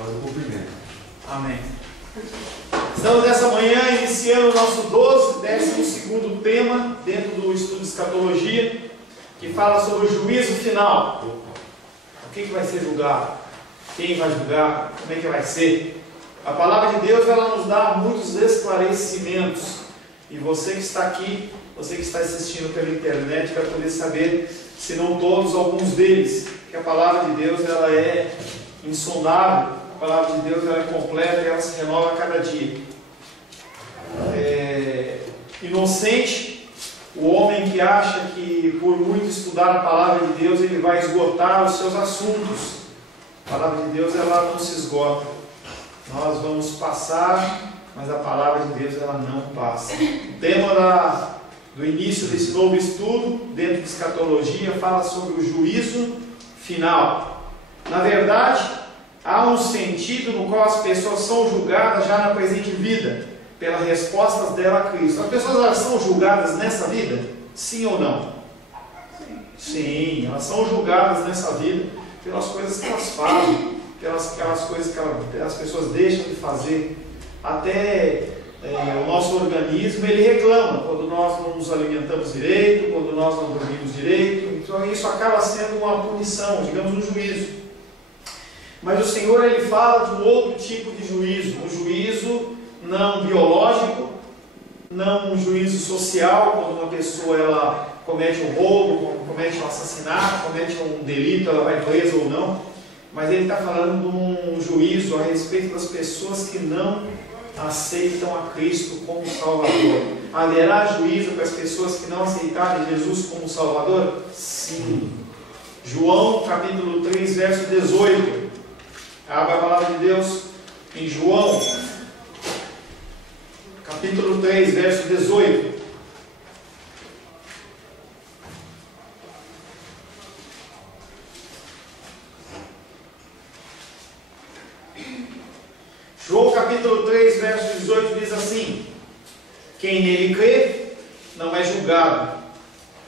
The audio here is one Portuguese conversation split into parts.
hora do cumprimento. Amém. Estamos nessa manhã iniciando o nosso 12º tema dentro do estudo de escatologia, que fala sobre o juízo final. O que vai ser julgado? Quem vai julgar? Como é que vai ser? A palavra de Deus, ela nos dá muitos esclarecimentos. E você que está aqui, você que está assistindo pela internet, vai poder saber, se não todos, alguns deles. Que a palavra de Deus, ela é insondável. A palavra de Deus, ela é completa e ela se renova a cada dia. Inocente o homem que acha que por muito estudar a palavra de Deus ele vai esgotar os seus assuntos. A palavra de Deus, ela não se esgota. Nós vamos passar, mas a palavra de Deus, ela não passa. O tema do início desse novo estudo dentro de escatologia fala sobre o juízo final. Na verdade, há um sentido no qual as pessoas são julgadas já na presente vida, pelas respostas dela a Cristo. As pessoas, elas são julgadas nessa vida? Sim ou não? Sim, elas são julgadas nessa vida pelas coisas que elas fazem, pelas coisas que as pessoas deixam de fazer. Até o nosso organismo, ele reclama quando nós não nos alimentamos direito, quando nós não dormimos direito. Então isso acaba sendo uma punição, digamos um juízo. Mas o Senhor, ele fala de um outro tipo de juízo, um juízo não biológico, não um juízo social, quando uma pessoa ela comete um roubo, comete um assassinato, comete um delito, ela vai presa ou não. Mas ele está falando de um juízo a respeito das pessoas que não aceitam a Cristo como Salvador. Haverá juízo para as pessoas que não aceitarem Jesus como Salvador? Sim. João capítulo 3, verso 18. Abra a palavra de Deus em João capítulo 3, verso 18. João capítulo 3, verso 18 diz assim: quem nele crê não é julgado.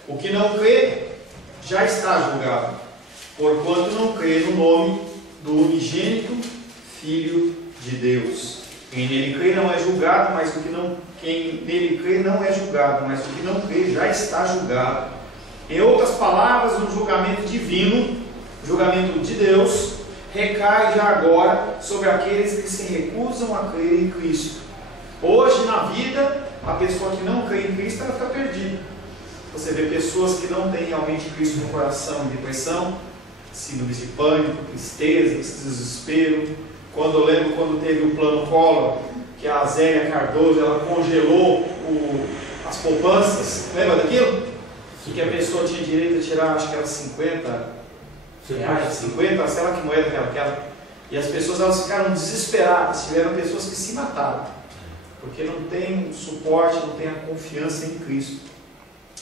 O que não crê já está julgado, porquanto não crê no nome do unigênito Filho de Deus. Quem nele crê não é julgado, mas quem nele crê não é julgado, mas o que não crê já está julgado. Em outras palavras, um julgamento divino, julgamento de Deus, recai já agora sobre aqueles que se recusam a crer em Cristo. Hoje na vida, a pessoa que não crê em Cristo, ela está perdida. Você vê pessoas que não têm realmente Cristo no coração, depressão, síndrome de pânico, tristeza, desespero. Eu lembro quando teve o plano Collor, que a Zélia Cardoso, ela congelou as poupanças, lembra daquilo? Que a pessoa tinha direito a tirar, acho que era 50 reais, 50, sei lá que moeda que era aquela. E as pessoas, elas ficaram desesperadas, tiveram pessoas que se mataram, porque não tem suporte, não tem a confiança em Cristo.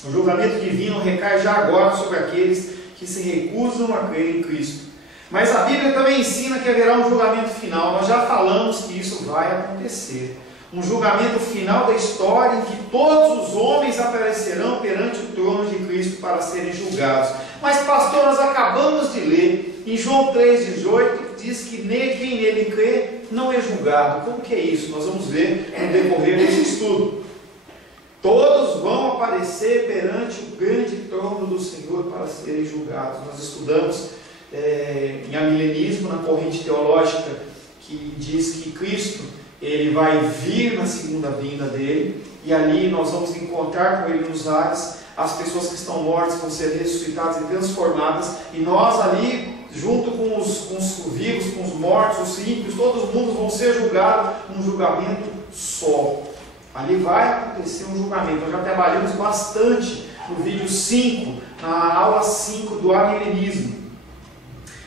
O julgamento divino recai já agora sobre aqueles que se recusam a crer em Cristo. Mas a Bíblia também ensina que haverá um julgamento final. Nós já falamos que isso vai acontecer. Um julgamento final da história em que todos os homens aparecerão perante o trono de Cristo para serem julgados. Mas, pastor, nós acabamos de ler em João 3,18, diz que quem nele crê não é julgado. Como que é isso? Nós vamos ver no decorrer desse estudo. Todos vão aparecer perante o grande trono do Senhor para serem julgados. Nós estudamos em amilenismo, na corrente teológica, que diz que Cristo ele vai vir na segunda vinda dele, e ali nós vamos encontrar com ele nos ares. As pessoas que estão mortas vão ser ressuscitadas e transformadas, e nós ali, junto com os vivos, com os mortos, os ímpios, todo mundo vão ser julgados num julgamento só. Ali vai acontecer um julgamento. Nós já trabalhamos bastante no vídeo 5, na aula 5 do amilenismo.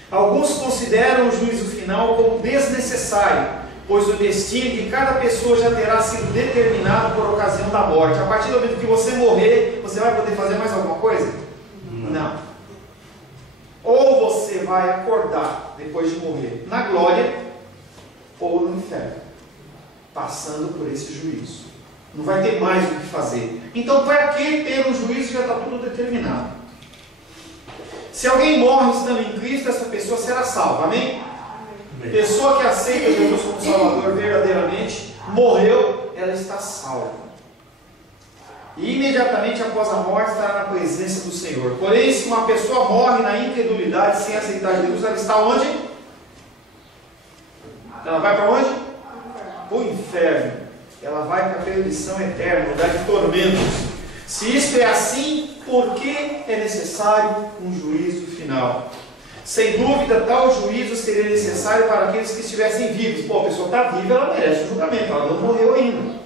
Alguns consideram o juízo final como desnecessário, pois o destino de cada pessoa já terá sido determinado por ocasião da morte. A partir do momento que você morrer, você vai poder fazer mais alguma coisa? Não. Ou você vai acordar depois de morrer na glória, ou no inferno, passando por esse juízo. Não vai ter mais o que fazer. Então, para que ter um juízo? Já está tudo determinado. Se alguém morre estando em Cristo, essa pessoa será salva. Amém? Pessoa que aceita Jesus como Salvador verdadeiramente, morreu, ela está salva. E imediatamente após a morte estará na presença do Senhor. Porém, se uma pessoa morre na incredulidade sem aceitar Jesus, ela está onde? Ela vai para onde? Para o inferno. Ela vai para a perdição eterna, lugar de tormentos. Se isto é assim, por que é necessário um juízo final? Sem dúvida, tal juízo seria necessário para aqueles que estivessem vivos. Pô, a pessoa está viva, ela merece o julgamento, ela não morreu ainda.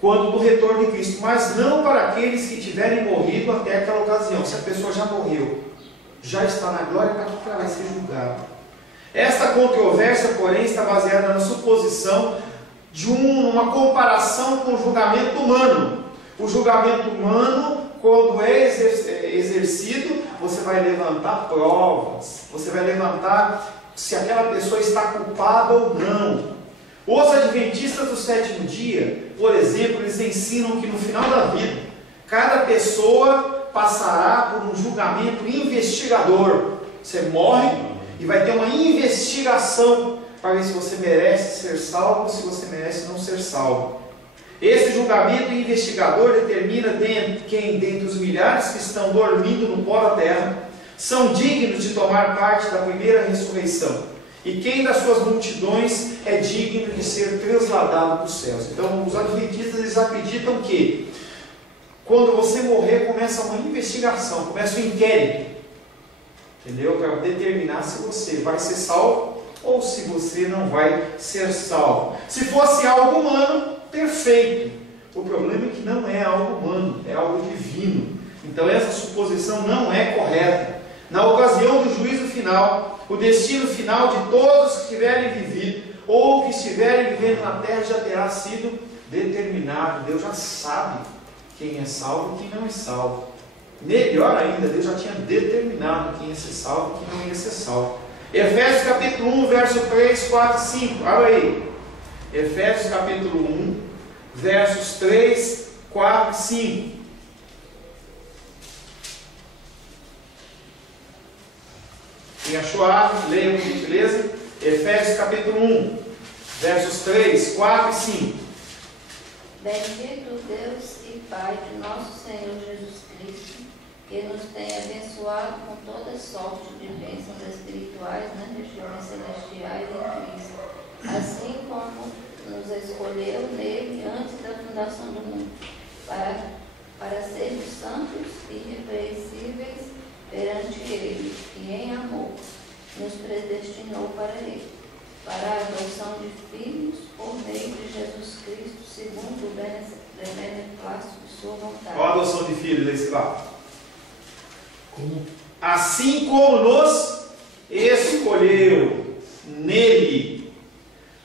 Quando do retorno de Cristo, mas não para aqueles que tiverem morrido até aquela ocasião. Se a pessoa já morreu, já está na glória, para que ela vai ser julgada? Esta controvérsia, porém, está baseada na suposição de uma comparação com o julgamento humano. O julgamento humano, quando é exercido, você vai levantar provas, você vai levantar se aquela pessoa está culpada ou não. Os adventistas do sétimo dia, por exemplo, eles ensinam que no final da vida, cada pessoa passará por um julgamento investigador. Você morre e vai ter uma investigação para ver se você merece ser salvo ou se você merece não ser salvo. Esse julgamento investigador determina quem, dentre os milhares que estão dormindo no pó da terra, são dignos de tomar parte da primeira ressurreição. E quem das suas multidões é digno de ser trasladado para os céus. Então, os adventistas eles acreditam que quando você morrer, começa uma investigação, começa um inquérito. Entendeu? Para determinar se você vai ser salvo ou se você não vai ser salvo. Se fosse algo humano, perfeito. O problema é que não é algo humano, é algo divino. Então essa suposição não é correta. Na ocasião do juízo final, o destino final de todos que tiverem vivido ou que estiverem vivendo na terra já terá sido determinado. Deus já sabe quem é salvo e quem não é salvo. Melhor ainda, Deus já tinha determinado quem ia ser salvo e quem não ia ser salvo. Efésios capítulo 1, verso 3, 4 e 5. Olha aí. Efésios capítulo 1, versos 3, 4 e 5. Quem achou a leia por gentileza. Efésios capítulo 1, versos 3, 4 e 5. Bendito Deus e Pai de nosso Senhor Jesus Cristo, que nos tem abençoado com toda sorte de bênçãos espirituais nas regiões celestiais em Cristo, assim como nos escolheu nele antes da fundação do mundo, para sermos santos e irrepreensíveis perante ele, e em amor nos predestinou para ele, para a adoção de filhos por meio de Jesus Cristo, segundo o beneplácito de sua vontade. Qual a adoção de filhos aí, lá? Assim como nos escolheu nele,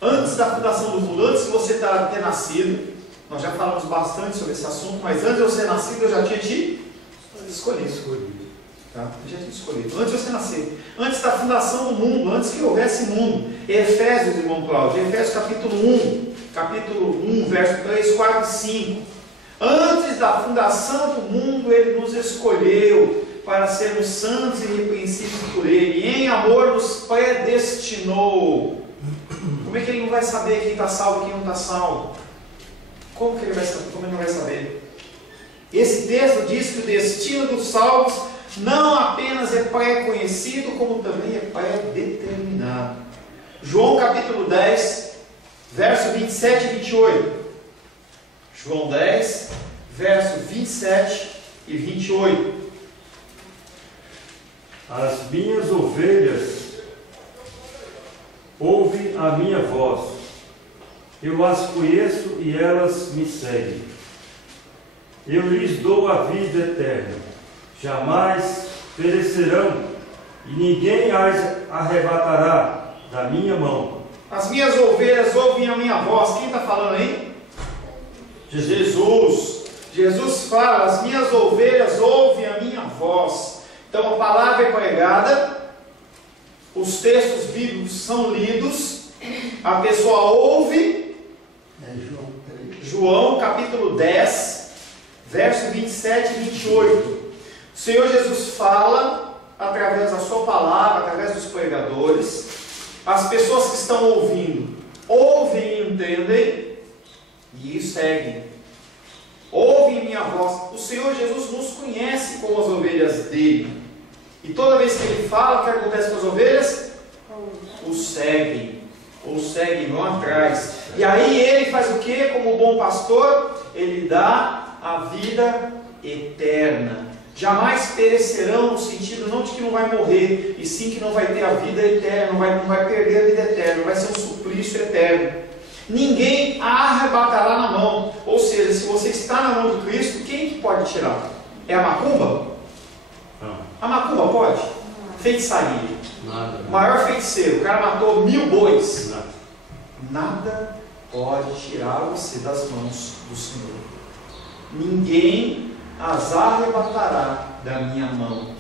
antes da fundação do mundo, antes de você ter nascido. Nós já falamos bastante sobre esse assunto, mas antes de você nascer, eu já tinha te escolhido. Tá? Eu já tinha escolhido. Antes de você nascer, antes da fundação do mundo, antes que houvesse mundo. Efésios, irmão Cláudio, Efésios capítulo 1, verso 3, 4 e 5. Antes da fundação do mundo, ele nos escolheu para sermos santos e irrepreensíveis por ele, e em amor nos predestinou. Como é que ele não vai saber quem está salvo e quem não está salvo? Como que ele vai saber? Como ele não vai saber? Esse texto diz que o destino dos salvos não apenas é pré-conhecido, como também é pré-determinado. João capítulo 10, verso 27 e 28. João 10, verso 27 e 28. As minhas ovelhas ouvem a minha voz. Eu as conheço e elas me seguem. Eu lhes dou a vida eterna. Jamais perecerão e ninguém as arrebatará da minha mão. As minhas ovelhas ouvem a minha voz. Quem está falando aí? Jesus. Jesus fala, as minhas ovelhas ouvem a minha voz. Então a palavra é pregada, os textos bíblicos são lidos, a pessoa ouve. João capítulo 10, verso 27 e 28. O Senhor Jesus fala através da sua palavra, através dos pregadores, As pessoas que estão ouvindo, ouvem e entendem e o seguem. Ouvem minha voz. O Senhor Jesus nos conhece como as ovelhas dele. E toda vez que ele fala, o que acontece com as ovelhas? O seguem. Ou seguem, vão atrás. E aí ele faz o que? Como bom pastor, ele dá a vida eterna. Jamais perecerão, no sentido não de que não vai morrer, e sim que não vai ter a vida eterna, não vai perder a vida eterna, vai ser um suplício eterno. Ninguém a arrebatará na mão. Ou seja, se você está na mão de Cristo, quem que pode tirar? É a macumba? Não. A macumba pode? Feitiçaria. Nada. O maior feiticeiro, o cara matou 1000 bois. Nada. Nada pode tirar você das mãos do Senhor. Ninguém as arrebatará da minha mão.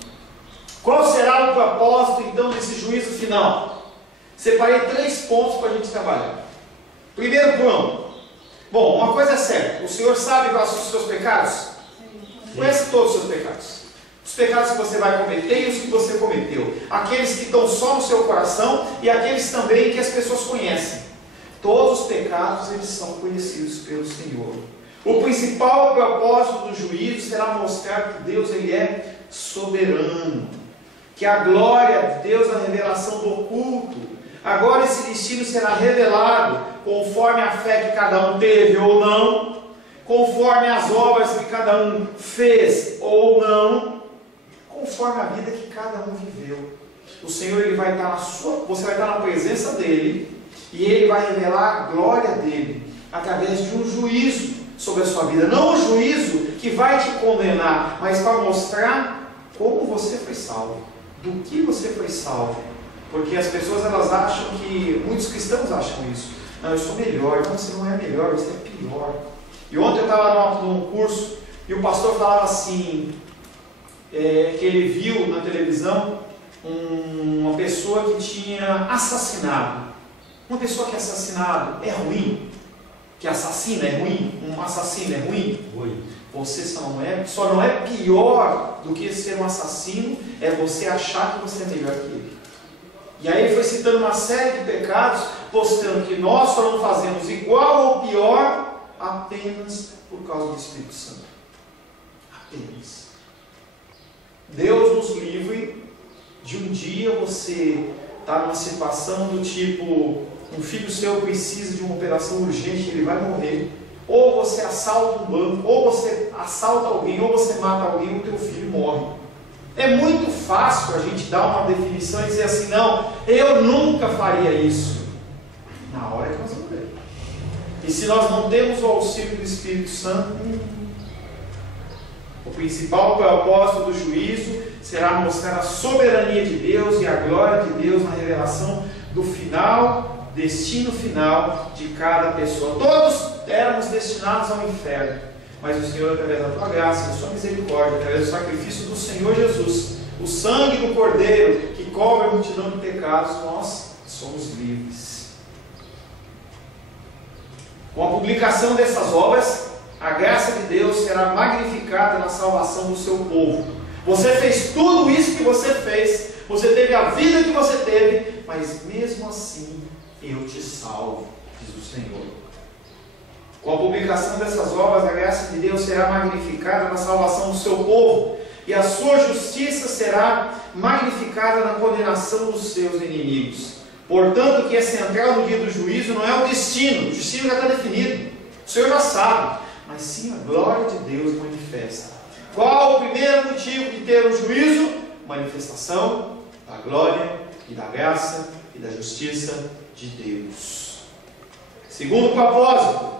Qual será o propósito então desse juízo final? Separei 3 pontos para a gente trabalhar. Primeiro ponto. Bom, uma coisa é certa, o Senhor sabe quais são os seus pecados? Sim. Conhece todos os seus pecados. Os pecados que você vai cometer e os que você cometeu. Aqueles que estão só no seu coração e aqueles também que as pessoas conhecem. Todos os pecados, eles são conhecidos pelo Senhor. O principal propósito do juízo será mostrar que Deus ele é soberano, que a glória de Deus na revelação do oculto. Agora esse destino será revelado conforme a fé que cada um teve ou não, conforme as obras que cada um fez ou não, conforme a vida que cada um viveu. O Senhor ele vai estar você vai estar na presença dele e ele vai revelar a glória dele através de um juízo sobre a sua vida. Não um juízo que vai te condenar, mas para mostrar como você foi salvo, do que você foi salvo. Porque as pessoas elas acham que, muitos cristãos acham isso. Não, eu sou melhor. Não, você não é melhor, você é pior. E ontem eu estava num curso e o pastor falava assim, que ele viu na televisão uma pessoa que tinha assassinado. Uma pessoa que é assassinado é ruim? Que assassina é ruim? Um assassino é ruim? Ruim. Você só não é pior do que ser um assassino, é você achar que você é melhor que ele. E aí ele foi citando uma série de pecados, mostrando que nós só não fazemos igual ou pior apenas por causa do Espírito Santo. Apenas. Deus nos livre de um dia você estar numa situação do tipo, um filho seu precisa de uma operação urgente, ele vai morrer, ou você assalta um banco, ou você assalta alguém, ou você mata alguém, o teu filho morre. É muito fácil a gente dar uma definição e dizer assim, não, eu nunca faria isso. Na hora que nós vamos ver. E se nós não temos o auxílio do Espírito Santo, o principal propósito do juízo será mostrar a soberania de Deus e a glória de Deus na revelação do final, destino final de cada pessoa. Todos éramos destinados ao inferno. Mas o Senhor, através da tua graça, da sua misericórdia, através do sacrifício do Senhor Jesus, o sangue do Cordeiro que cobre a multidão de pecados, nós somos livres. Com a publicação dessas obras, a graça de Deus será magnificada na salvação do seu povo. Você fez tudo isso que você fez, você teve a vida que você teve, mas mesmo assim eu te salvo, diz o Senhor. Com a publicação dessas obras, a graça de Deus será magnificada na salvação do seu povo, e a sua justiça será magnificada na condenação dos seus inimigos. Portanto, o que é central no dia do juízo não é o destino já está definido, o Senhor já sabe, mas sim a glória de Deus manifesta. Qual o primeiro motivo de ter um juízo? Manifestação da glória e da graça e da justiça de Deus. Segundo propósito.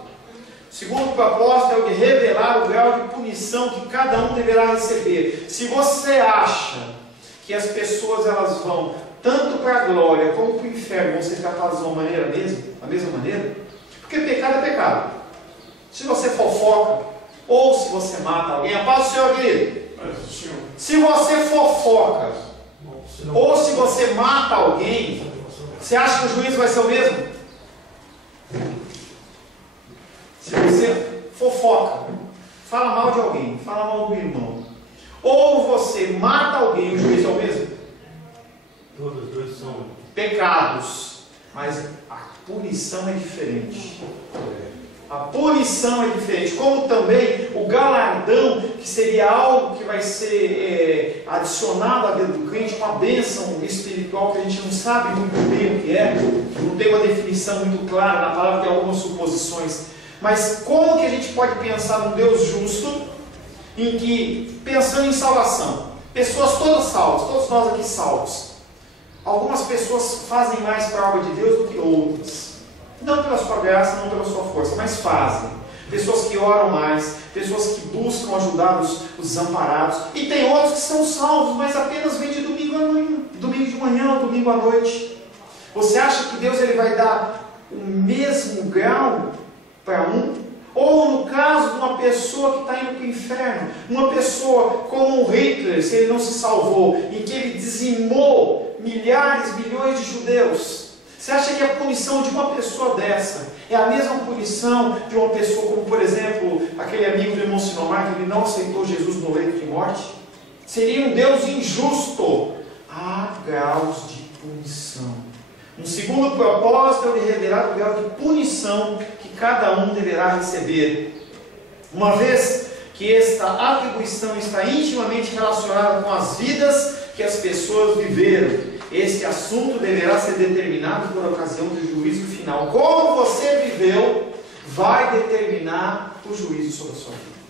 O segundo propósito é o de revelar o grau de punição que cada um deverá receber. Se você acha que as pessoas elas vão tanto para a glória como para o inferno, vão ser tratadas de uma maneira da mesma maneira, porque pecado é pecado. Se você fofoca, ou se você mata alguém, a paz do Senhor, querido. Se você fofoca, ou se você mata alguém, você acha que o juízo vai ser o mesmo? Se você fofoca, fala mal de alguém, fala mal do irmão, ou você mata alguém, o juízo é o mesmo? Todos os dois são pecados. mas a punição é diferente. A punição é diferente, como também o galardão, que seria algo que vai ser adicionado à vida do crente, uma bênção espiritual que a gente não sabe muito bem o que é, não tem uma definição muito clara na palavra, tem algumas suposições. Mas como que a gente pode pensar num Deus justo, em que, pensando em salvação, pessoas todas salvas, todos nós aqui salvos, algumas pessoas fazem mais para a obra de Deus do que outras. Não pela sua graça, não pela sua força, mas fazem. Pessoas que oram mais, pessoas que buscam ajudar os desamparados. E tem outros que são salvos, mas apenas vêm de domingo de manhã ou domingo à noite. Você acha que Deus ele vai dar o mesmo grau para um? Ou no caso de uma pessoa que está indo para o inferno, uma pessoa como o Hitler, se ele não se salvou, em que ele dizimou milhares, milhões de judeus. Você acha que a punição de uma pessoa dessa é a mesma punição de uma pessoa como, por exemplo, aquele amigo do irmão Sinomar, que ele não aceitou Jesus no leito de morte? Seria um Deus injusto. Há graus de punição. Um segundo propósito é o de revelar o grau de punição que cada um deverá receber. Uma vez que esta atribuição está intimamente relacionada com as vidas que as pessoas viveram, este assunto deverá ser determinado por ocasião do juízo final. Como você viveu, vai determinar o juízo sobre a sua vida.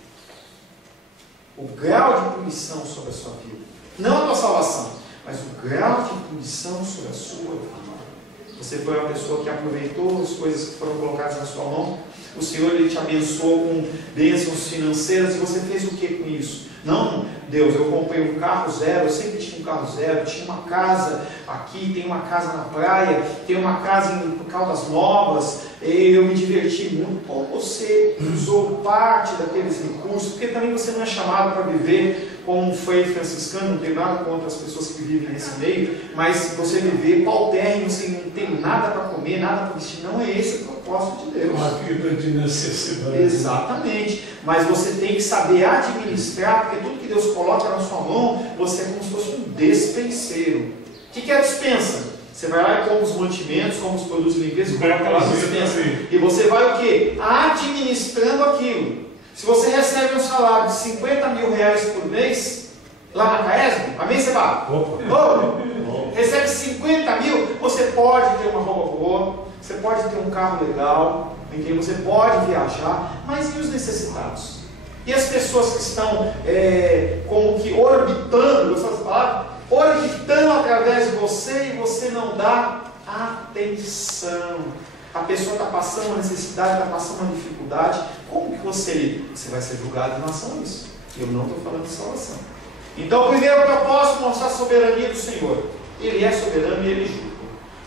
O grau de punição sobre a sua vida. Não a tua salvação, mas o grau de punição sobre a sua vida. Você foi uma pessoa que aproveitou as coisas que foram colocadas na sua mão. O Senhor ele te abençoou com bênçãos financeiras e você fez o que com isso? Não, Deus, eu comprei um carro zero, eu sempre tinha um carro zero, tinha uma casa aqui, tem uma casa na praia, tem uma casa em Caldas Novas, eu me diverti muito. Ou você usou parte daqueles recursos, porque também você não é chamado para viver como um frei franciscano, não tem nada contra as pessoas que vivem nesse meio, mas você viver paupérrimo, você não tem nada para comer, nada para vestir, não é esse o propósito de Deus. Uma vida de necessidade. Exatamente, mas você tem que saber administrar, porque tudo que Deus coloca na sua mão, você é como se fosse um despenseiro. O que é a despensa? Você vai lá e compra os mantimentos, compra os produtos de limpeza e coloca lá na despensa. E você vai o quê? Administrando aquilo. Se você recebe um salário de 50 mil reais por mês, lá na Caesb, amém, Seba? Recebe 50 mil, você pode ter uma roupa boa, você pode ter um carro legal, em que você pode viajar, mas e os necessitados? E as pessoas que estão como que orbitando, gostou dessa palavra? Orbitando através de você e você não dá atenção. A pessoa está passando uma necessidade, está passando uma dificuldade. Como que você vai ser julgado em relação a isso? Eu não estou falando de salvação. Então, o primeiro propósito é mostrar a soberania do Senhor. Ele é soberano e ele julga.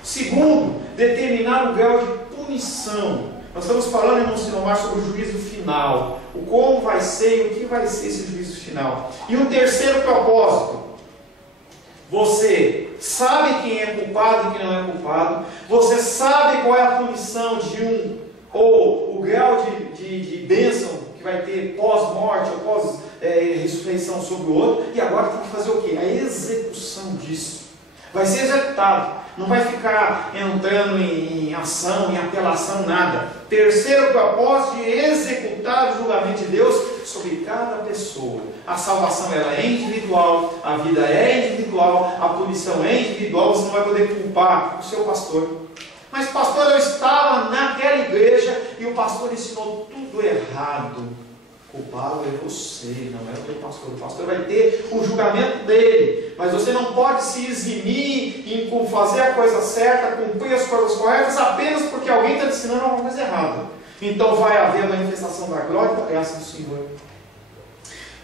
Segundo, determinar o grau de punição. Nós estamos falando, irmão Sinomar, sobre o juízo final. O como vai ser e o que vai ser esse juízo final. E um terceiro propósito. Você sabe quem é culpado e quem não é culpado. Você sabe qual é a punição de um, ou o grau de bênção que vai ter pós-morte ou pós-ressurreição sobre o outro. E agora tem que fazer o quê? A execução disso. Vai ser executado. Não vai ficar entrando em ação, em apelação, nada. Terceiro propósito de executar o julgamento de Deus sobre cada pessoa. A salvação ela é individual, a vida é individual, a punição é individual. Você não vai poder culpar o seu pastor. Mas pastor, eu estava naquela igreja e o pastor ensinou tudo errado. Culpado é você, não é o teu pastor. O pastor vai ter o julgamento dele. Mas você não pode se eximir em fazer a coisa certa, cumprir as coisas corretas, apenas porque alguém está te ensinando alguma coisa errada. Então vai haver a manifestação da glória e da graça do Senhor.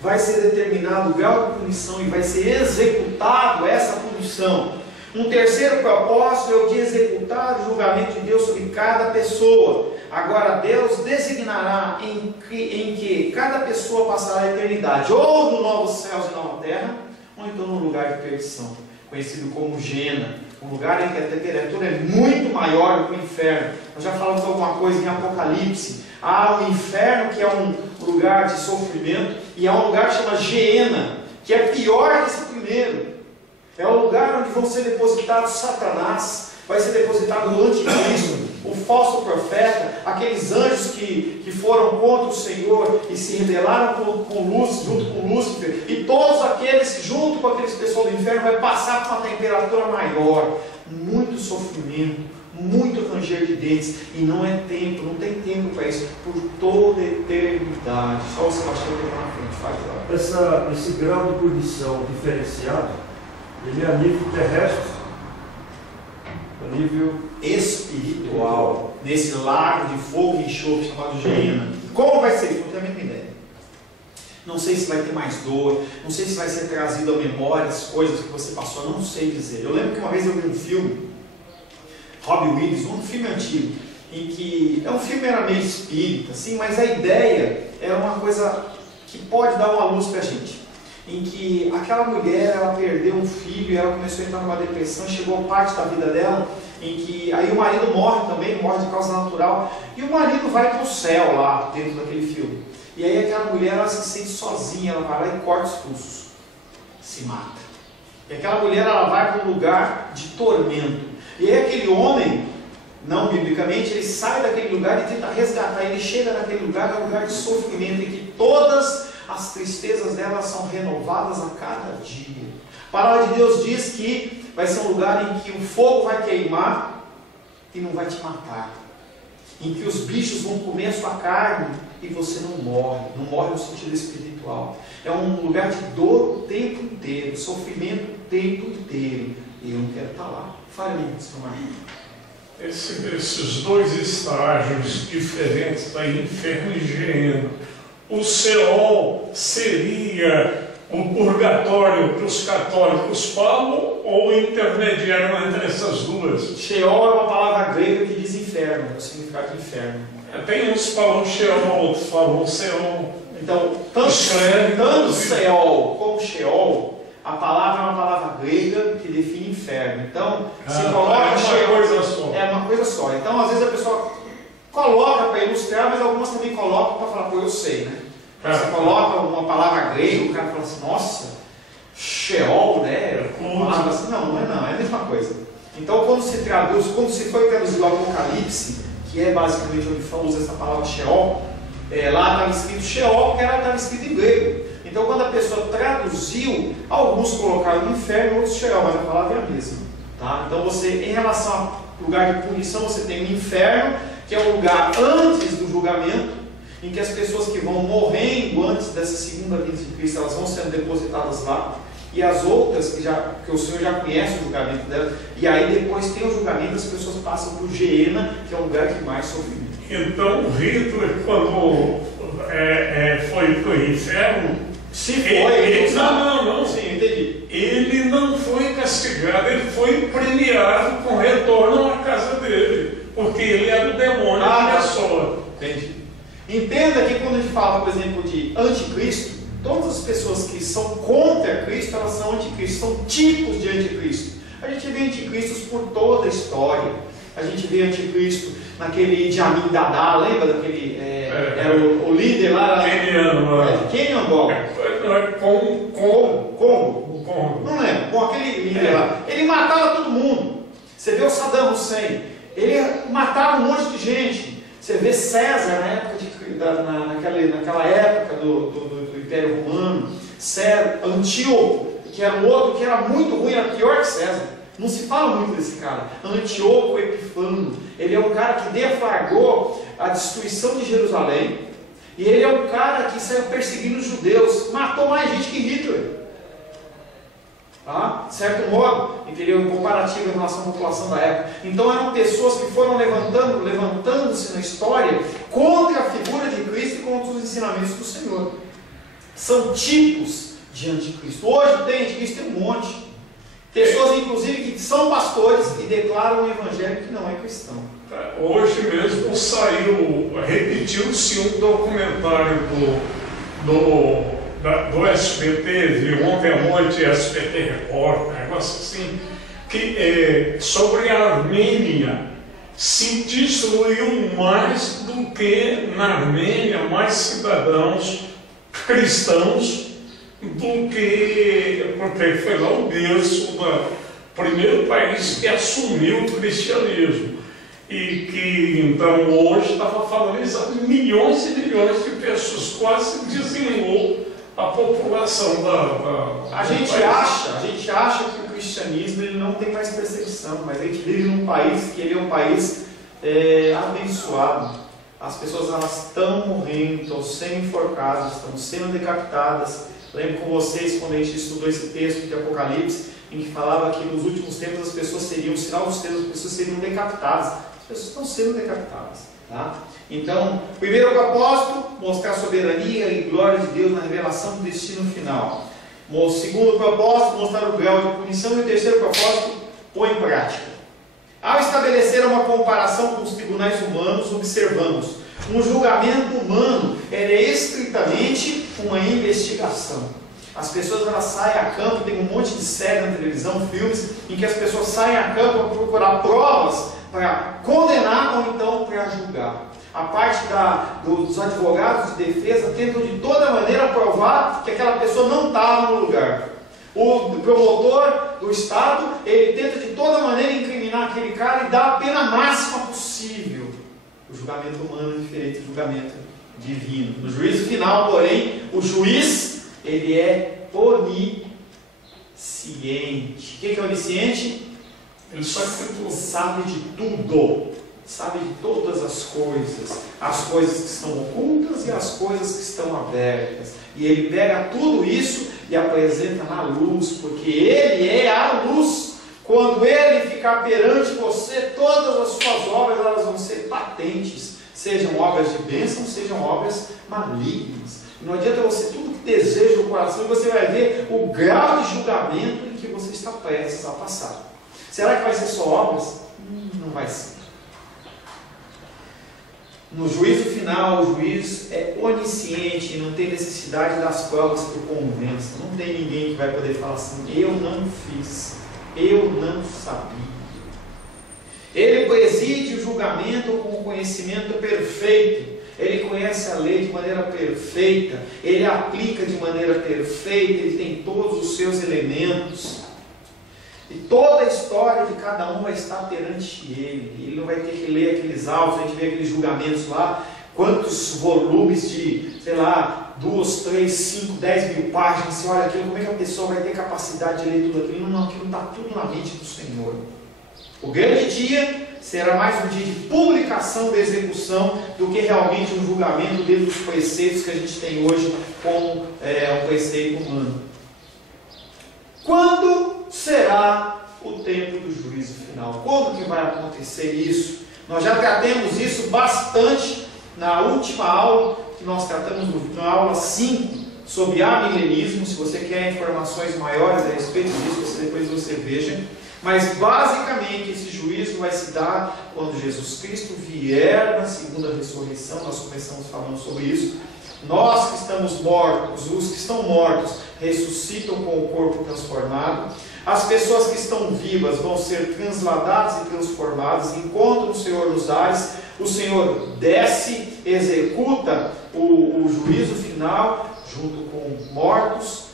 Vai ser determinado o grau de punição e vai ser executado essa punição. Um terceiro propósito é o de executar o julgamento de Deus sobre cada pessoa. Agora Deus designará em que cada pessoa passará a eternidade, ou no novos céus e nova terra, ou então no lugar de perdição, conhecido como Gêena, um lugar em que a temperatura é muito maior do que o inferno. Nós já falamos alguma coisa em Apocalipse. Há o inferno, que é um lugar de sofrimento, e há um lugar que chama Geena, que é pior que esse primeiro. É o lugar onde vão ser depositados Satanás, vai ser depositado no anticristo, o falso profeta, aqueles anjos que foram contra o Senhor e se rebelaram junto com Lúcifer, e todos aqueles que, junto com aqueles pessoal do inferno, vai passar por uma temperatura maior, muito sofrimento, muito ranger de dentes, e não é tempo, não tem tempo para isso, por toda a eternidade. Só o Sebastião tem lá na frente, faz lá. Esse grau de punição diferenciado, ele é a nível terrestre, a nível espiritual, nesse lago de fogo e enxofre chamado Geena. Como vai ser? Não tenho a mínima ideia. Não sei se vai ter mais dor, não sei se vai ser trazido à memória as coisas que você passou, não sei dizer. Eu lembro que uma vez eu vi um filme, Robin Williams, um filme antigo, em que é um filme meramente espírita, assim, mas a ideia era uma coisa que pode dar uma luz para a gente. Em que aquela mulher, ela perdeu um filho e ela começou a entrar numa depressão, chegou a parte da vida dela, em que aí o marido morre também, morre de causa natural, e o marido vai para o céu lá, dentro daquele filme. E aí aquela mulher, ela se sente sozinha, ela vai lá e corta os pulsos, se mata. E aquela mulher, ela vai para um lugar de tormento. E aí aquele homem, não biblicamente, ele sai daquele lugar e tenta resgatar, ele chega naquele lugar, é um lugar de sofrimento, em que todas as tristezas dela são renovadas a cada dia. A palavra de Deus diz que vai ser um lugar em que o fogo vai queimar e não vai te matar, em que os bichos vão comer a sua carne e você não morre no sentido espiritual. É um lugar de dor o tempo inteiro, sofrimento o tempo inteiro, e eu não quero estar lá. Fale, Sr. Marcos. Esses dois estágios diferentes da inferno e Geena, o Seol seria o purgatório que os católicos falam, ou intermediário entre essas duas? Sheol é uma palavra grega que diz inferno, o significado de inferno. Tem uns que falam Sheol, outros falam Seol. Então, tanto Seol como Sheol, a palavra é uma palavra grega que define inferno. Então, se coloca Sheol, é uma coisa só. Então, às vezes a pessoa coloca para ilustrar, mas algumas também colocam para falar, pô, eu sei, né? Você coloca uma palavra grega, o cara fala assim, nossa, Sheol, né? Uma palavra assim, não é a mesma coisa. Então, quando se foi traduzido o Apocalipse, que é basicamente onde usa essa palavra Sheol, lá estava escrito Sheol, porque ela estava escrita em grego. Então, quando a pessoa traduziu, alguns colocaram inferno, outros Sheol, mas a palavra é a mesma. Tá? Então, em relação ao lugar de punição, você tem o inferno, que é o lugar antes do julgamento, em que as pessoas que vão morrendo antes dessa segunda vinda de Cristo, elas vão sendo depositadas lá, e as outras, que o Senhor já conhece o julgamento delas, e aí depois tem o julgamento, as pessoas passam por Geena, que é o lugar de mais sofrimento. Então, Hitler, quando foi para o inferno, não. Sim, entendi. Ele não foi castigado, ele foi premiado com retorno à casa dele, porque ele era o demônio de pessoa. Entendi. Entenda que quando a gente fala, por exemplo, de anticristo, todas as pessoas que são contra Cristo, elas são anticristo, são tipos de anticristo. A gente vê anticristos por toda a história. A gente vê anticristo naquele Jamin Dadá, lembra daquele, era o líder lá? Kenyan Congo. Não lembro, com aquele líder lá. Ele matava todo mundo. Você vê o Saddam Hussein, ele matava um monte de gente. Você vê César naquela época do Império Romano, Antíoco, que era um outro que era muito ruim, era pior que César. Não se fala muito desse cara. Antíoco Epifano, ele é um cara que deflagrou a destruição de Jerusalém, e ele é um cara que saiu perseguindo os judeus, matou mais gente que Hitler. De certo modo, entendeu? Em comparativo em relação à população da época. Então eram pessoas que foram levantando-se na história contra a figura de Cristo e contra os ensinamentos do Senhor. São tipos de anticristo. Hoje tem anticristo, tem um monte. Pessoas, inclusive, que são pastores e declaram o evangelho que não é cristão. Hoje mesmo repetiu-se um documentário do SBT, viu ontem à noite, SBT Repórter, um negócio assim, que sobre a Armênia. Se destruiu mais do que na Armênia, mais cidadãos cristãos do que, porque foi lá o berço da primeiro país que assumiu o cristianismo. E que então hoje estava valorizando milhões e milhões de pessoas, quase dizimou a população da A gente acha que o cristianismo ele não tem mais perseguição, mas a gente vive num país que ele é um país abençoado. As pessoas elas estão morrendo, estão sendo enforcadas, estão sendo decapitadas. Lembro com vocês quando a gente estudou esse texto de Apocalipse, em que falava que nos últimos tempos as pessoas seriam, o sinal dos tempos, as pessoas seriam decapitadas. As pessoas estão sendo decapitadas. Tá? Então, primeiro propósito, mostrar a soberania e glória de Deus na revelação do destino final. O segundo propósito, mostrar o grau de punição. E o terceiro propósito, pôr em prática. Ao estabelecer uma comparação com os tribunais humanos, observamos um julgamento humano é estritamente uma investigação. As pessoas elas saem a campo, tem um monte de séries na televisão, filmes, em que as pessoas saem a campo para procurar provas para condenar ou então para julgar. A parte dos advogados de defesa tentam de toda maneira provar que aquela pessoa não estava no lugar. O promotor do Estado, ele tenta de toda maneira incriminar aquele cara e dar a pena máxima possível. O julgamento humano é diferente do julgamento divino. No juízo final, porém, o juiz, ele é onisciente. O que é onisciente? Ele sabe de tudo. Sabe de todas as coisas que estão ocultas e as coisas que estão abertas. E ele pega tudo isso e apresenta na luz, porque ele é a luz. Quando ele ficar perante você, todas as suas obras elas vão ser patentes, sejam obras de bênção, sejam obras malignas. Não adianta você tudo que deseja o coração, e você vai ver o grau de julgamento em que você está prestes a passar. Será que vai ser só obras? Não vai ser. No juízo final, o juiz é onisciente, não tem necessidade das provas que o convençam. Não tem ninguém que vai poder falar assim, eu não fiz, eu não sabia. Ele preside o julgamento com o conhecimento perfeito. Ele conhece a lei de maneira perfeita, ele aplica de maneira perfeita, ele tem todos os seus elementos. E toda a história de cada um vai estar perante ele. Ele não vai ter que ler aqueles autos, a gente vê aqueles julgamentos lá, quantos volumes de, sei lá, 2, 3, 5, 10 mil páginas. Você olha aquilo, como é que a pessoa vai ter capacidade de ler tudo aquilo? Não, aquilo está tudo na mente do Senhor. O grande dia será mais um dia de publicação da execução do que realmente um julgamento dentro dos preceitos que a gente tem hoje como um preceito humano. Quando será o tempo do juízo final? Quando que vai acontecer isso? Nós já tratamos isso bastante na última aula, que nós tratamos na aula 5, sobre amilenismo. Se você quer informações maiores a respeito disso, depois você veja. Mas basicamente esse juízo vai se dar quando Jesus Cristo vier na segunda ressurreição. Nós começamos falando sobre isso. Nós que estamos mortos, os que estão mortos, ressuscitam com o corpo transformado. As pessoas que estão vivas vão ser transladadas e transformadas, encontram o Senhor nos ares. O Senhor desce, executa o juízo final, junto com mortos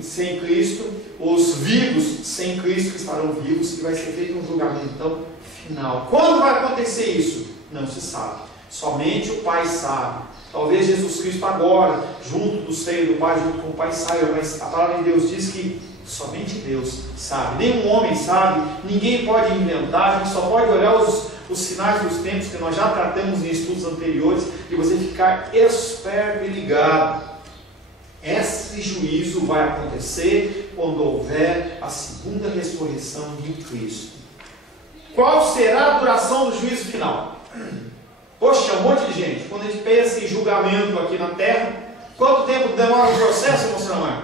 sem Cristo, os vivos sem Cristo que estarão vivos, e vai ser feito um julgamento então final. Quando vai acontecer isso? Não se sabe. Somente o Pai sabe. Talvez Jesus Cristo agora, junto do seio do Pai, junto com o Pai, saiba, mas a palavra de Deus diz que somente Deus sabe. Nenhum homem sabe, ninguém pode inventar, a gente só pode olhar os sinais dos tempos que nós já tratamos em estudos anteriores, e você ficar esperto e ligado. Esse juízo vai acontecer quando houver a segunda ressurreição de Cristo. Qual será a duração do juízo final? Poxa, um monte de gente. Quando a gente pensa em julgamento aqui na terra, quanto tempo demora o processo, irmão Samuel?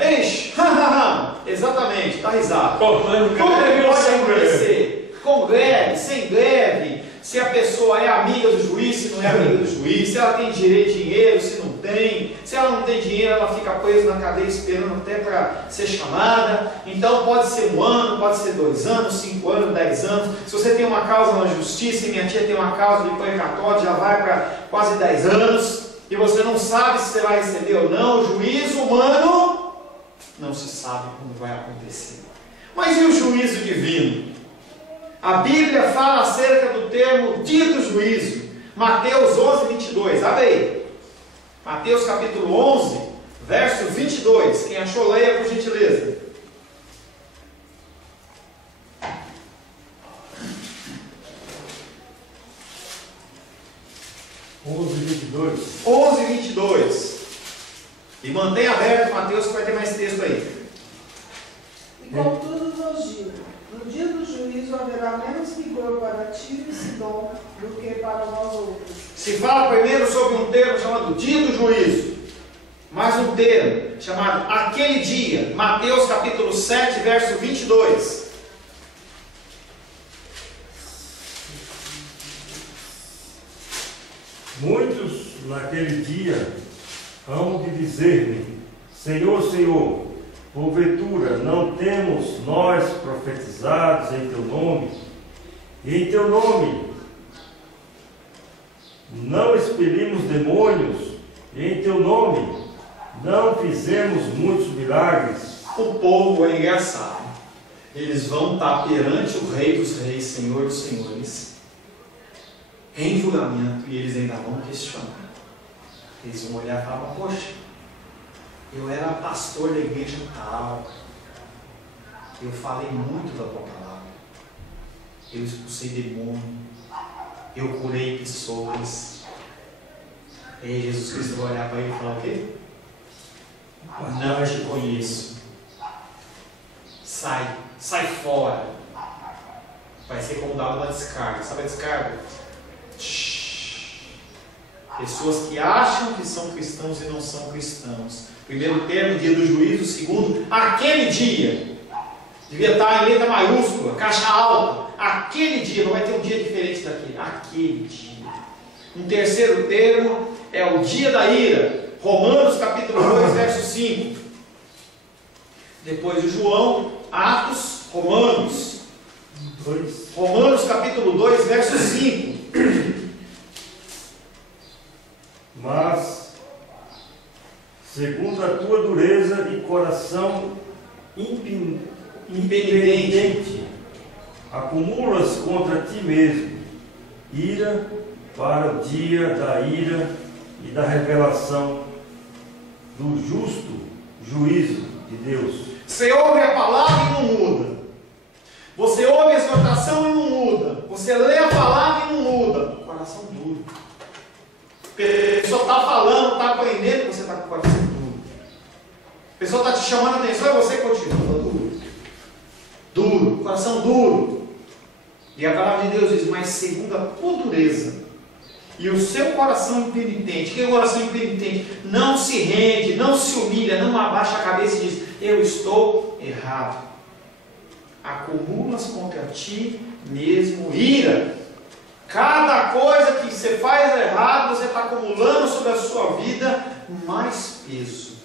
Eixe, exatamente, está risado. Tudo que pode acontecer, com greve, sem greve, se a pessoa é amiga do juiz, se não é amiga do juiz, se ela tem direito de dinheiro, se não tem, se ela não tem dinheiro, ela fica presa na cadeia esperando até para ser chamada. Então pode ser 1 ano, pode ser 2 anos, 5 anos, 10 anos. Se você tem uma causa na justiça, e minha tia tem uma causa de precatório, já vai para quase 10 anos, e você não sabe se você vai receber ou não. O juízo humano não se sabe quando vai acontecer. Mas e o juízo divino? A Bíblia fala acerca do termo dia do juízo. Mateus 11, 22. Abre aí. Mateus capítulo 11, verso 22. Quem achou, leia por gentileza. onze, 22. 11, 22. E mantém aberto Mateus, que vai ter mais texto aí. E contudo vos digo, no dia do juízo haverá menos rigor para Tiro e Sidom do que para nós outros. Se fala primeiro sobre um termo chamado dia do juízo. Mais um termo chamado aquele dia. Mateus capítulo 7, verso 22. Muitos naquele dia hão de dizer-me: Senhor, Senhor, porventura não temos nós profetizados em teu nome? E em teu nome não expelimos demônios? E em teu nome não fizemos muitos milagres? O povo é engraçado. Eles vão estar perante o Rei dos Reis, Senhor dos Senhores, em julgamento, e eles ainda vão questionar. Eles vão olhar e falar: poxa, eu era pastor da igreja tal, eu falei muito da tua palavra, eu expulsei demônio, eu curei pessoas. E aí Jesus Cristo vai olhar para ele e falar o quê? Não te conheço. Sai fora. Vai ser como dar uma descarga. Sabe a descarga? Pessoas que acham que são cristãos e não são cristãos. Primeiro termo, dia do juízo. Segundo, aquele dia. Devia estar em letra maiúscula, caixa alta. Aquele dia, não vai ter um dia diferente daquele. Aquele dia. Um terceiro termo é o dia da ira. Romanos capítulo 2, verso 5. Depois de João, Atos, Romanos. Romanos capítulo 2, verso 5. Mas, segundo a tua dureza e coração impenitente, acumulas contra ti mesmo ira para o dia da ira e da revelação do justo juízo de Deus. Você ouve a palavra e não muda. Você ouve a exortação e não muda. Você lê a palavra e não muda. Coração duro. A pessoa está falando, está aprendendo, você está com o coração duro. A pessoa está te chamando a atenção e você continua duro. Duro, coração duro. E a palavra de Deus diz: mas segundo a tua dureza e o seu coração impenitente. O que é o coração impenitente? Não se rende, não se humilha, não abaixa a cabeça e diz: eu estou errado. Acumulas contra ti mesmo ira. Cada coisa que você faz errado, você está acumulando sobre a sua vida mais peso.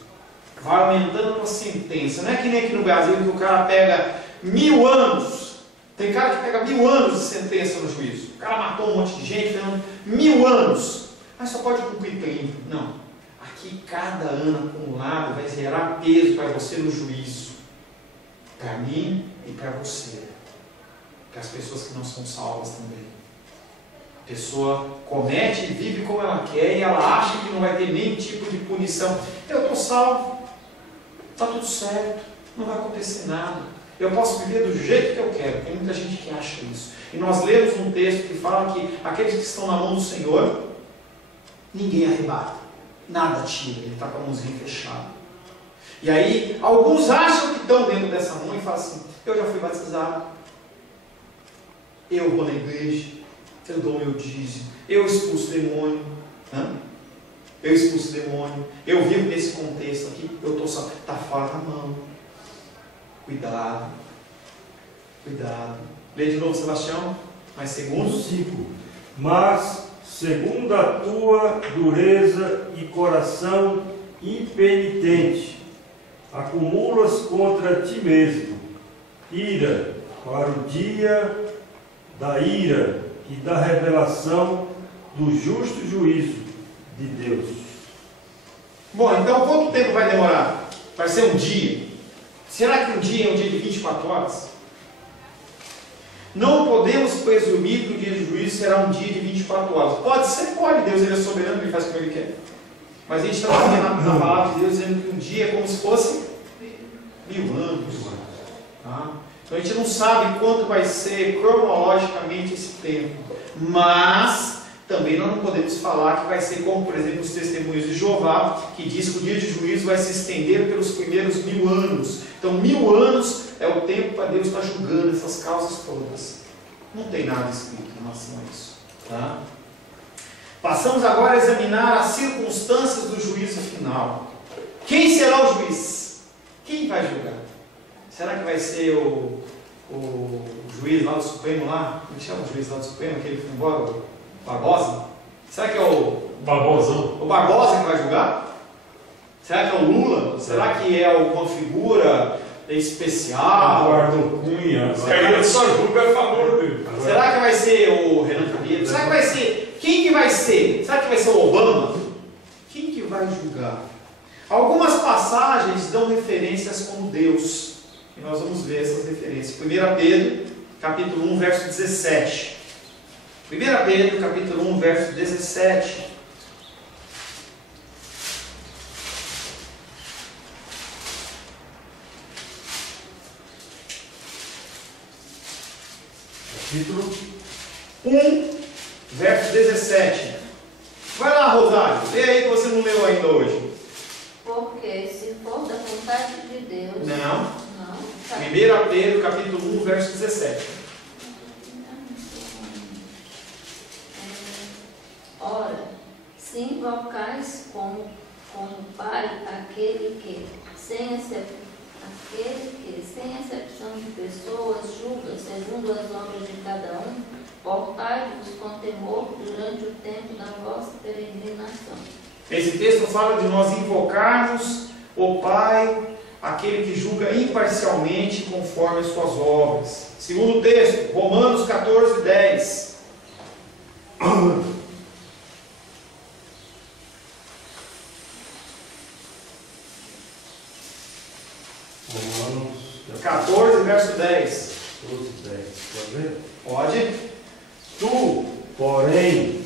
Vai aumentando a sentença. Não é que nem aqui no Brasil que o cara pega 1000 anos. Tem cara que pega 1000 anos de sentença no juízo. O cara matou um monte de gente, 1000 anos. Mas só pode cumprir 30. Não. Aqui cada ano acumulado vai gerar peso para você no juízo. Para mim e para você. Para as pessoas que não são salvas também. A pessoa comete e vive como ela quer e ela acha que não vai ter nenhum tipo de punição. Eu estou salvo. Está tudo certo. Não vai acontecer nada. Eu posso viver do jeito que eu quero. Tem muita gente que acha isso. E nós lemos um texto que fala que aqueles que estão na mão do Senhor, ninguém arrebata. Nada tira. Ele está com a mãozinha fechada. E aí, alguns acham que estão dentro dessa mão e falam assim: eu já fui batizado. Eu vou na igreja. Eu dou meu dízimo. Eu expulso demônio. Eu expulso demônio. Eu vivo nesse contexto aqui. Eu estou só. Está fora da mão. Cuidado. Cuidado. Lê de novo, Sebastião. Mais segundo. 5. Mas, segundo a tua dureza e coração impenitente, acumulas contra ti mesmo ira para o dia da ira e da revelação do justo juízo de Deus. Bom, então quanto tempo vai demorar? Vai ser um dia? Será que um dia é um dia de 24 horas? Não podemos presumir que o dia de juízo será um dia de 24 horas. Pode ser, pode. Deus ele é soberano, ele faz como ele quer. Mas a gente está vendo na palavra de Deus dizendo que um dia é como se fosse 1000 anos. Tá? Então a gente não sabe quanto vai ser cronologicamente esse tempo. Mas também nós não podemos falar que vai ser como, por exemplo, os testemunhos de Jeová, que diz que o dia de juízo vai se estender pelos primeiros 1000 anos. Então 1000 anos é o tempo para Deus estar julgando essas causas todas. Não tem nada escrito em relação a isso. Tá? Passamos agora a examinar as circunstâncias do juízo final. Quem será o juiz? Quem vai julgar? Será que vai ser o juiz lá do Supremo lá? Como chama o juiz lá do Supremo? Aquele que foi embora? O Barbosa? Será que é o Barbosão. o Barbosa que vai julgar? Será que é o Lula? Será que é uma figura especial? Eduardo Cunha. Que aí ele só julga a favor dele. Será que vai ser o Renan Calheiros? Será que vai ser? Quem que vai ser? Será que vai ser o Obama? Quem que vai julgar? Algumas passagens dão referências como Deus. E nós vamos ver essas referências. 1 Pedro, capítulo 1, verso 17. 1 Pedro, capítulo 1, verso 17. Capítulo 1, verso 17. Vai lá, Rosário. Lê aí que você não leu ainda hoje. Porque se for da vontade de Deus... Não. Não. 1 Pedro, capítulo 1, verso 17. Ora, se invocais como Pai aquele que, sem exceção de pessoas, julga segundo as obras de cada um, portai-vos com temor durante o tempo da vossa peregrinação. Esse texto fala de nós invocarmos o Pai, aquele que julga imparcialmente conforme as suas obras. Segundo texto, Romanos 14, 10. Romanos 14, verso 10. 12, 10. Está vendo? Pode? Tu, porém,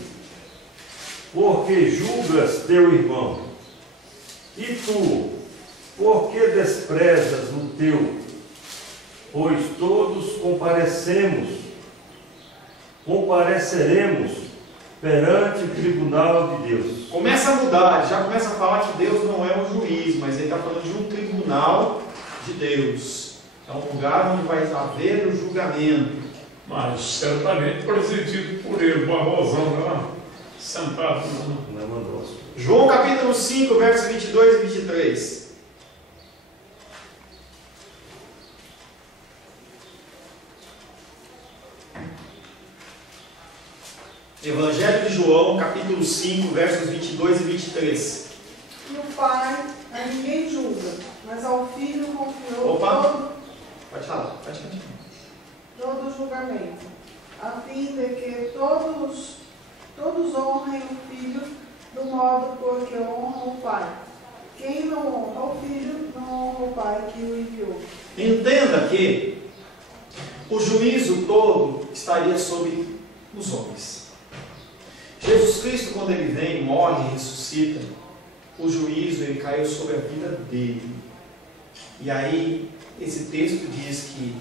porque julgas teu irmão, e tu, porque desprezas o teu, pois todos compareceremos perante o tribunal de Deus. Começa a mudar, já começa a falar que Deus não é um juiz, mas ele está falando de um tribunal de Deus. É um lugar onde vai haver o julgamento. Mas certamente presidido por ele, Barbosão, lá, sentado Não mandou. João capítulo 5, versos 22 e 23. Evangelho de João, capítulo 5, versos 22 e 23. E o Pai a ninguém julga, mas ao Filho confiou Opa. Pode falar, pode continuar. todo o julgamento, a fim de que todos honrem o Filho do modo por que honram o Pai. Quem não honra o Filho, não honra o Pai que o enviou. Entenda que o juízo todo estaria sobre os homens. Jesus Cristo, quando ele vem, morre e ressuscita, o juízo ele caiu sobre a vida dele. E aí, esse texto diz que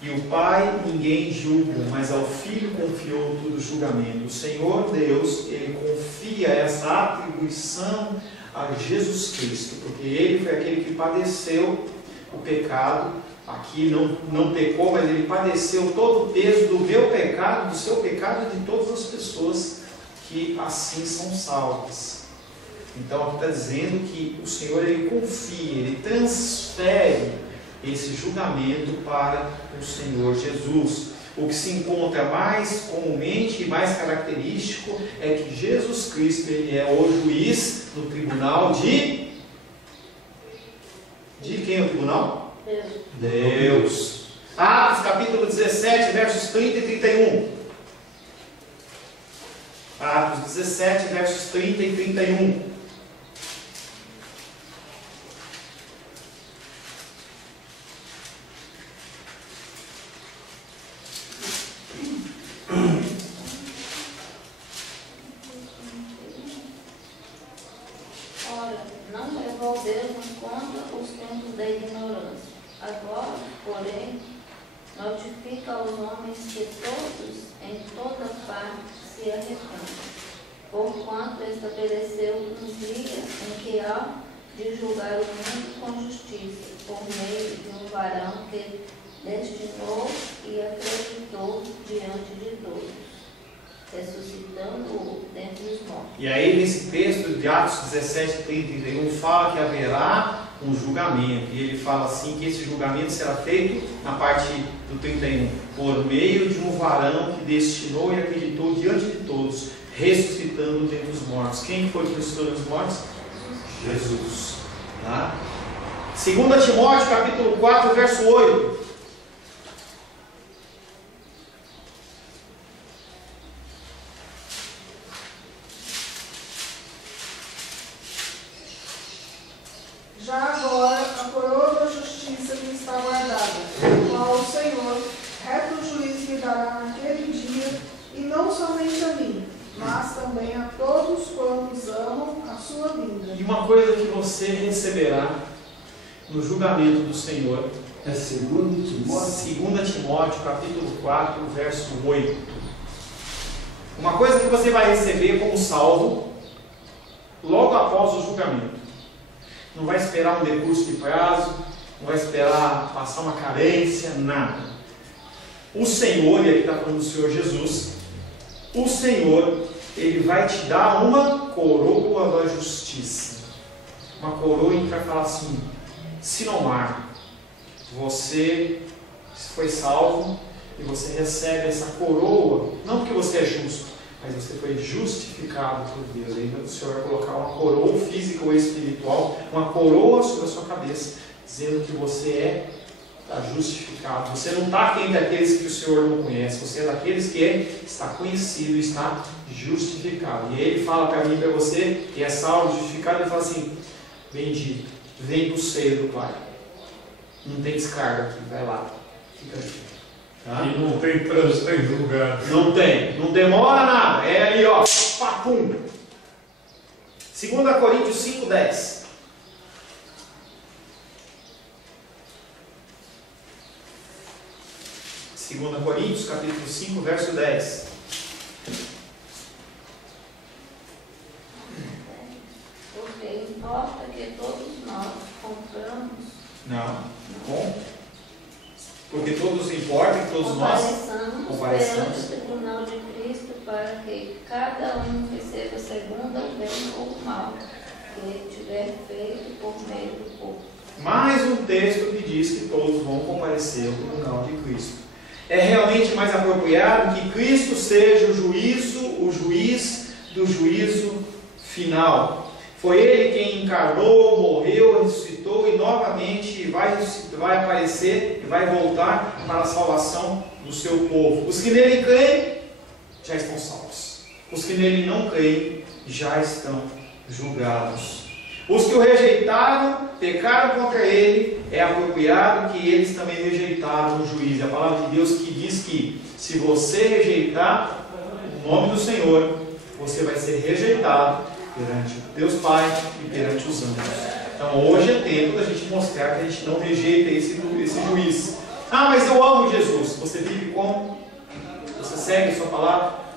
e o Pai ninguém julga, mas ao Filho confiou todo o julgamento. O Senhor Deus, ele confia essa atribuição a Jesus Cristo, porque ele foi aquele que padeceu o pecado. Aqui não pecou, mas ele padeceu todo o peso do meu pecado, do seu pecado e de todas as pessoas que assim são salvas. Então aqui está dizendo que o Senhor ele confia, ele transfere esse julgamento para o Senhor Jesus. O que se encontra mais comumente e mais característico é que Jesus Cristo ele é o juiz no tribunal de quem é o tribunal? Deus. Atos capítulo 17, versos 30 e 31. Atos 17, versos 30 e 31. fariseus contra os tempos da ignorância. Agora, porém, notifica aos homens que todos, em toda parte, se arrependam, porquanto estabeleceu um dia em que há de julgar o mundo com justiça, por meio de um varão que destinou e acreditou diante de todos, ressuscitando-o dentre os mortos. E aí nesse texto de Atos 17, 30 e 31 fala que haverá um julgamento, e ele fala assim que esse julgamento será feito na parte do 31, por meio de um varão que destinou e acreditou diante de todos, ressuscitando dentre os mortos. Quem foi que ressuscitou dentre os mortos? Jesus. Tá? 2 Timóteo capítulo 4, verso 8. Já agora a coroa da justiça me está guardada, qual o Senhor, reto juiz, me dará naquele dia, e não somente a mim, mas também a todos quantos amam a sua vinda. E uma coisa que você receberá no julgamento do Senhor É 2 Timóteo. 2 Timóteo capítulo 4, verso 8. Uma coisa que você vai receber como salvo logo após o julgamento. Não vai esperar um decurso de prazo, não vai esperar passar uma carência, nada. O Senhor, e aqui está falando do Senhor Jesus, o Senhor, Ele vai te dar uma coroa da justiça. Uma coroa em que vai falar assim: Sinomar, você foi salvo e você recebe essa coroa, não porque você é justo, mas você foi justificado por Deus. Aí o Senhor vai colocar uma coroa física ou espiritual, uma coroa sobre a sua cabeça, dizendo que você está justificado. Você não está aquém daqueles que o Senhor não conhece, você é daqueles que está conhecido e está justificado. E Ele fala para mim e para você, que é salvo, justificado, Ele fala assim: bendito, vem do seio do Pai. Não tem descarga aqui, vai lá, fica aqui. Tá? E não tem trânsito em julgado. Não tem, não demora nada, é ali ó, papum. 2 Coríntios 5:10. Segunda Coríntios, capítulo 5, verso 10. Porque importa que todos nós compramos, Não, bom. Porque todos importam que todos nós compareçamos perante o tribunal de Cristo, para que cada um receba segundo o bem ou o mal que tiver feito por meio do corpo. Mais um texto que diz que todos vão comparecer ao tribunal de Cristo. É realmente mais apropriado que Cristo seja o juiz do juízo final. Foi Ele quem encarnou, morreu, ressuscitou e novamente vai aparecer e vai voltar para a salvação do seu povo. Os que nele creem já estão salvos. Os que nele não creem já estão julgados. Os que o rejeitaram, pecaram contra ele, é apropriado que eles também rejeitaram o juiz. A palavra de Deus que diz que se você rejeitar o nome do Senhor, você vai ser rejeitado perante Deus Pai e perante os anjos. Então hoje é tempo da gente mostrar que a gente não rejeita esse juiz. Ah, mas eu amo Jesus. Você vive como? Você segue a sua palavra?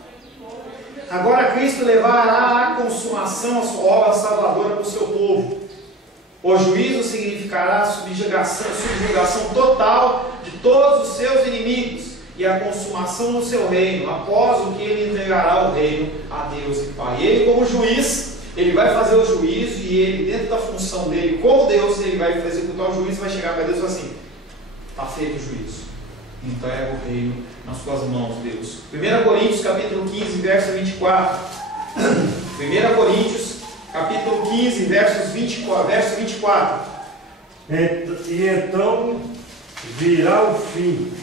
Agora Cristo levará à consumação a sua obra salvadora para o seu povo. O juízo significará a subjugação total de todos os seus inimigos e a consumação do seu reino, após o que ele entregará o reino a Deus e Pai. Ele, como juiz, ele vai fazer o juízo, e ele, dentro da função dele como Deus, ele vai executar o juízo, vai chegar para Deus e falar assim: está feito o juízo, entrega o reino nas suas mãos, Deus. 1 Coríntios capítulo 15, verso 24. 1 Coríntios capítulo 15, verso 24. E então virá o fim,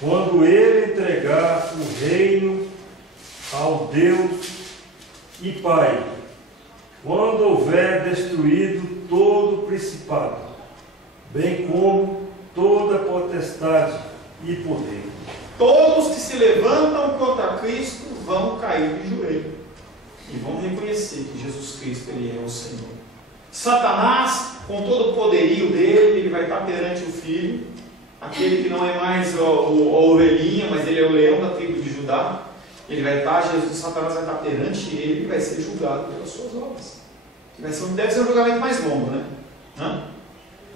quando ele entregar o reino ao Deus e Pai, quando houver destruído todo o principado, bem como toda potestade e poder. Todos que se levantam contra Cristo vão cair de joelho e vão reconhecer que Jesus Cristo, Ele é o Senhor. Satanás, com todo o poderio dele, ele vai estar perante o Filho, aquele que não é mais a ovelhinha, mas ele é o leão da tribo de Judá. Ele vai estar, Satanás vai estar perante ele e vai ser julgado pelas suas obras. Deve ser um julgamento mais longo, né?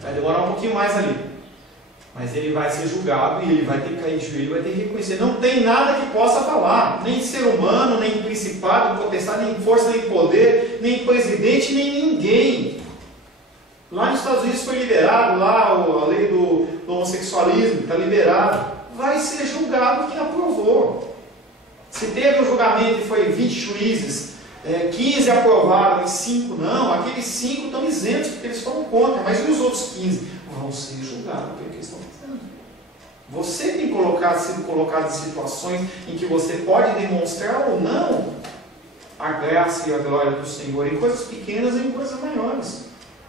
Vai demorar um pouquinho mais ali. Mas ele vai ser julgado e ele vai ter que cair de joelho, vai ter que reconhecer. Não tem nada que possa falar, nem ser humano, nem principado, potestade, nem força, nem poder, nem presidente, nem ninguém. Lá nos Estados Unidos foi liberado, lá a lei do homossexualismo, está liberado. Vai ser julgado quem aprovou. Se teve um julgamento e foi 20 juízes, 15 aprovaram e 5 não, aqueles 5 estão isentos porque eles foram contra, mas e os outros 15? Vão ser julgados pelo que eles estão fazendo. Você tem sido colocado em situações em que você pode demonstrar ou não a graça e a glória do Senhor, em coisas pequenas e em coisas maiores.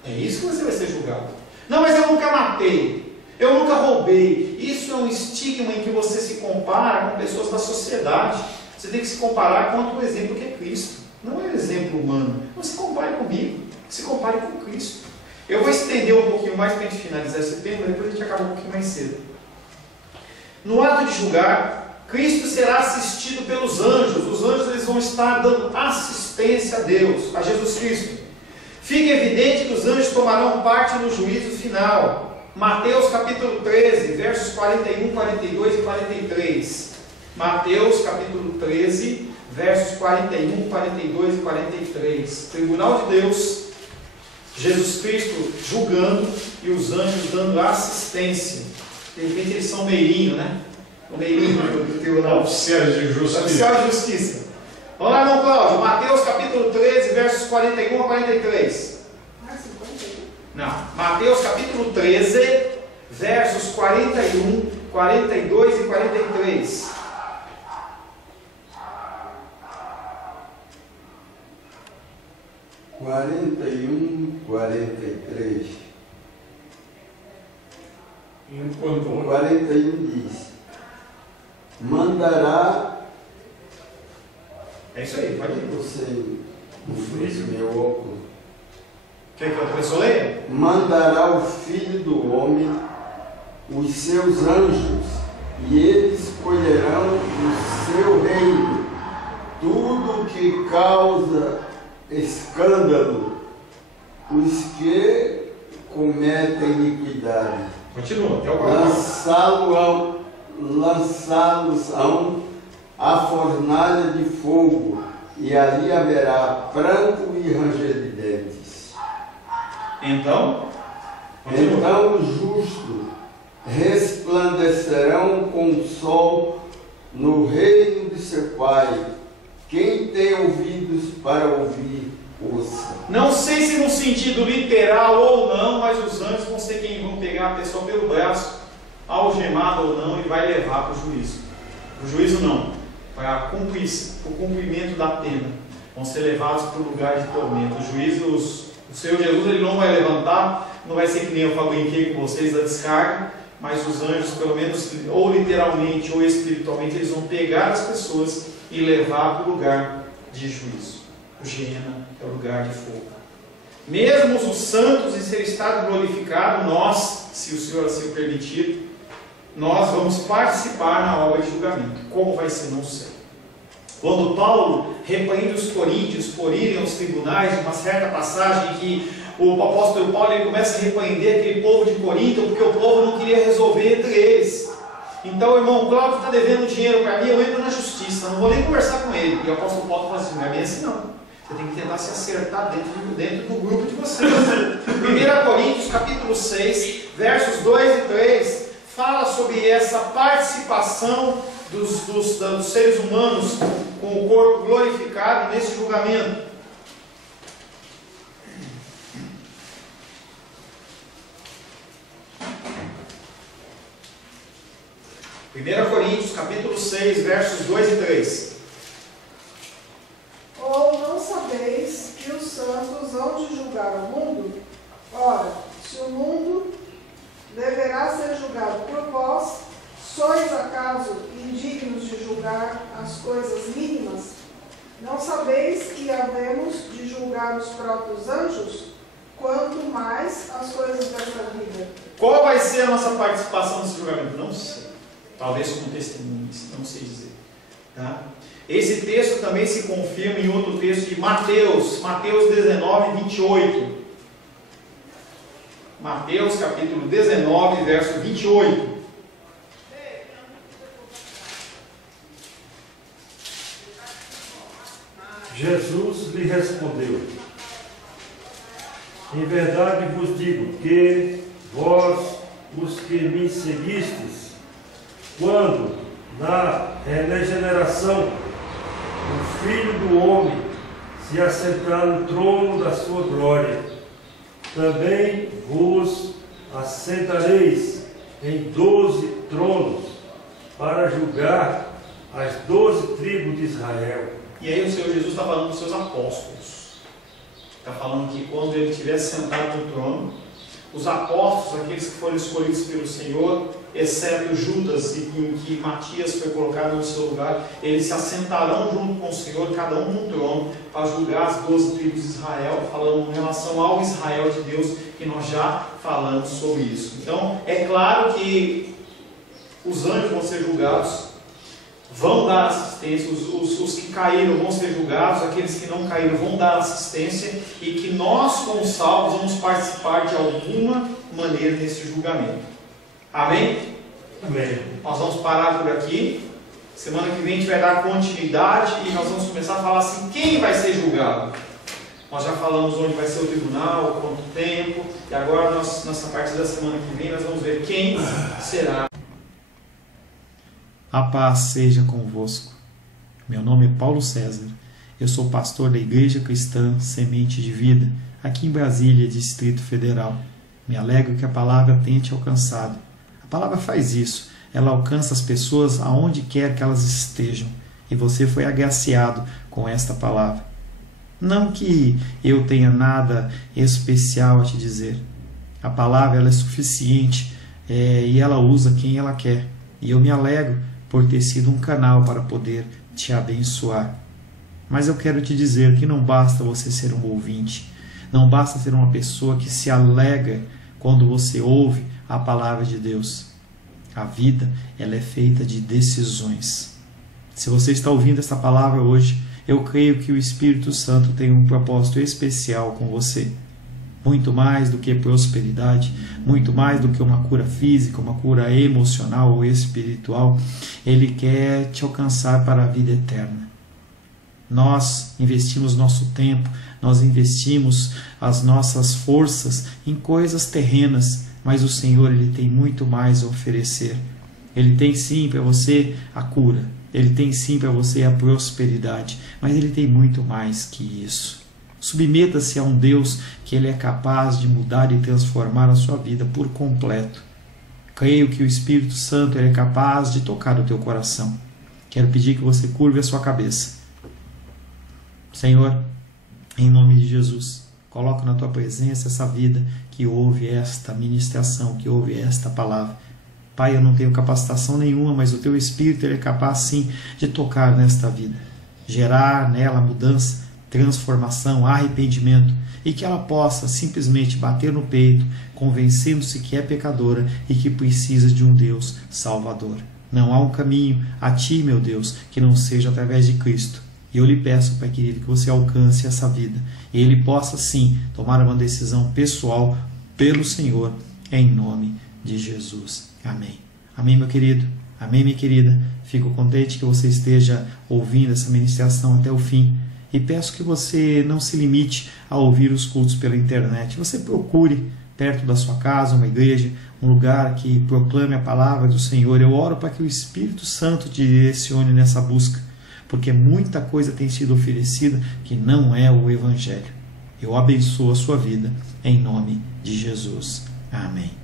É isso que você vai ser julgado. Não, mas eu nunca matei, eu nunca roubei. Isso é um estigma em que você se compara com pessoas da sociedade. Você tem que se comparar com o exemplo que é Cristo. Não é um exemplo humano. Não se compare comigo, se compare com Cristo. Eu vou estender um pouquinho mais para a gente finalizar esse tema, depois a gente acaba um pouquinho mais cedo. No ato de julgar, Cristo será assistido pelos anjos. Os anjos eles vão estar dando assistência a Deus, a Jesus Cristo. Fica evidente que os anjos tomarão parte no juízo final. Mateus capítulo 13, versos 41, 42 e 43. Mateus capítulo 13, versos 41, 42 e 43. Tribunal de Deus, Jesus Cristo julgando e os anjos dando assistência. De repente eles são meirinho, né? O meirinho do tribunal. Oficiais de justiça. Oficial de justiça. Vamos lá, irmão Cláudio. Mateus capítulo 13, versos 41 a 43. Não. Mateus capítulo 13, versos 41, 42 e 43. (41, 43). Enquanto O 41 diz: mandará. É isso aí, pode ir. Você não fez meu óculos. Quer que outra pessoa leia? Mandará o Filho do Homem os seus anjos, e eles colherão do seu reino tudo que causa escândalo, os que cometem iniquidade. Continua, até o 40. Lançá-los-ão à fornalha de fogo, e ali haverá pranto e ranger de dentes. Então, continua. Então os justos resplandecerão com o sol no reino de seu Pai. Quem tem ouvidos para ouvir, ouça. Não sei se no sentido literal ou não, mas os anjos vão ser quem vão pegar a pessoa pelo braço, algemada ou não, e vai levar para o juízo. O juízo não, para o cumprimento da pena. Vão ser levados para o lugar de tormento. O juízo, o Senhor Jesus ele não vai levantar, não vai ser que nem eu brinquei com vocês da descarga, mas os anjos, pelo menos, ou literalmente ou espiritualmente, eles vão pegar as pessoas e levar para o lugar de juízo. O Geena é o lugar de fogo. Mesmo os santos em seu estado glorificado, nós, se o Senhor assim o permitir, nós vamos participar na obra de julgamento. Como vai ser, não sei. Quando Paulo repreende os coríntios por irem aos tribunais, uma certa passagem que o apóstolo Paulo ele começa a repreender aquele povo de Corinto, porque o povo não queria resolver entre eles. Então o irmão Cláudio está devendo dinheiro para mim, eu entro na justiça, não vou nem conversar com ele. E o apóstolo Paulo fala assim, não é bem assim não. Você tem que tentar se acertar dentro do grupo de vocês. 1 Coríntios capítulo 6, versos 2 e 3, fala sobre essa participação dos seres humanos com o corpo glorificado nesse julgamento. Primeira Coríntios capítulo 6, versos 2 e 3. Ou não sabeis que os santos hão de julgar o mundo? Ora, se o mundo deverá ser julgado por vós, sois acaso indignos de julgar as coisas mínimas? Não sabeis que havemos de julgar os próprios anjos? quanto mais as coisas dessa vida. Qual vai ser a nossa participação nesse julgamento? Não sei. Talvez com testemunhas, não sei dizer. Tá? Esse texto também se confirma em outro texto de Mateus 19, 28. Mateus capítulo 19, verso 28. Jesus lhe respondeu: em verdade vos digo que vós, os que me seguistes, quando na regeneração o Filho do Homem se assentar no trono da sua glória, também vos assentareis em 12 tronos para julgar as 12 tribos de Israel. E aí o Senhor Jesus está falando dos seus apóstolos. Está falando que quando ele estiver sentado no trono, os apóstolos, aqueles que foram escolhidos pelo Senhor, exceto Judas, em que Matias foi colocado no seu lugar, eles se assentarão junto com o Senhor, cada um num trono, para julgar as 12 tribos de Israel, falando em relação ao Israel de Deus, que nós já falamos sobre isso. Então, é claro que os anjos vão ser julgados, vão dar assistência, os que caíram vão ser julgados, aqueles que não caíram vão dar assistência, e que nós, como salvos, vamos participar de alguma maneira desse julgamento. Amém? Amém. Nós vamos parar por aqui. Semana que vem a gente vai dar continuidade e nós vamos começar a falar assim, quem vai ser julgado? Nós já falamos onde vai ser o tribunal, quanto tempo, e agora nessa parte da semana que vem nós vamos ver quem será. A paz seja convosco. Meu nome é Paulo César. Eu sou pastor da Igreja Cristã Semente de Vida, aqui em Brasília, Distrito Federal. Me alegro que a palavra tenha te alcançado. A palavra faz isso. Ela alcança as pessoas aonde quer que elas estejam. E você foi agraciado com esta palavra. Não que eu tenha nada especial a te dizer. A palavra ela é suficiente e ela usa quem ela quer. E eu me alegro por ter sido um canal para poder te abençoar. Mas eu quero te dizer que não basta você ser um ouvinte, não basta ser uma pessoa que se alegra quando você ouve a palavra de Deus. A vida, ela é feita de decisões. Se você está ouvindo essa palavra hoje, eu creio que o Espírito Santo tem um propósito especial com você. Muito mais do que prosperidade, muito mais do que uma cura física, uma cura emocional ou espiritual, Ele quer te alcançar para a vida eterna. Nós investimos nosso tempo, nós investimos as nossas forças em coisas terrenas, mas o Senhor Ele tem muito mais a oferecer. Ele tem sim para você a cura, Ele tem sim para você a prosperidade, mas Ele tem muito mais que isso. Submeta-se a um Deus que Ele é capaz de mudar e transformar a sua vida por completo. Creio que o Espírito Santo Ele é capaz de tocar o teu coração. Quero pedir que você curve a sua cabeça. Senhor, em nome de Jesus, coloco na tua presença essa vida que ouve esta ministração, que ouve esta palavra. Pai, eu não tenho capacitação nenhuma, mas o teu Espírito Ele é capaz sim de tocar nesta vida, gerar nela mudança, transformação, arrependimento, e que ela possa simplesmente bater no peito, convencendo-se que é pecadora e que precisa de um Deus salvador. Não há um caminho a ti, meu Deus, que não seja através de Cristo. E eu lhe peço, Pai querido, que você alcance essa vida e ele possa sim tomar uma decisão pessoal pelo Senhor, em nome de Jesus. Amém. Amém, meu querido. Amém, minha querida. Fico contente que você esteja ouvindo essa ministração até o fim. E peço que você não se limite a ouvir os cultos pela internet. Você procure perto da sua casa uma igreja, um lugar que proclame a palavra do Senhor. Eu oro para que o Espírito Santo te direcione nessa busca, porque muita coisa tem sido oferecida que não é o Evangelho. Eu abençoo a sua vida em nome de Jesus. Amém.